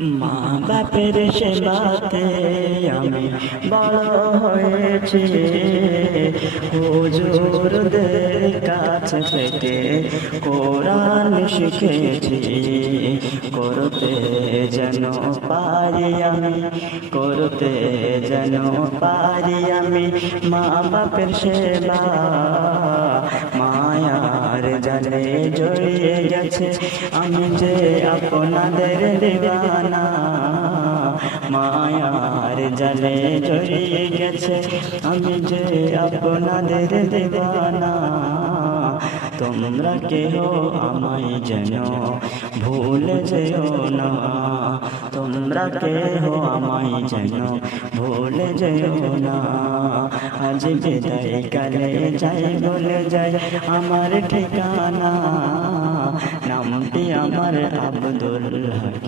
মা বাপের সেবাতে আমি বড় হয়েছি, হুজুরদের কাছ থেকে কোরআন শিখেছি। করতে যেন পারি আমি, করতে যেন পারি আমি মা বাপের সেবা। মায়ার জালে জড়িয়ে গেছে আমি যে আপনাদের দিওয়ানা, মায়ার জালে জড়িয়ে গেছে আমি যে আপনাদের দিওয়ানা। তোমরা কেহ আমায় যেন ভুলে যেও না, তোমরা কেহ আমায় যেন ভুলে যেও না। আজ বিদায় কালে যাই বলে যাই আমার ঠিকানা, নামটি আমার আব্দুল হাকিম।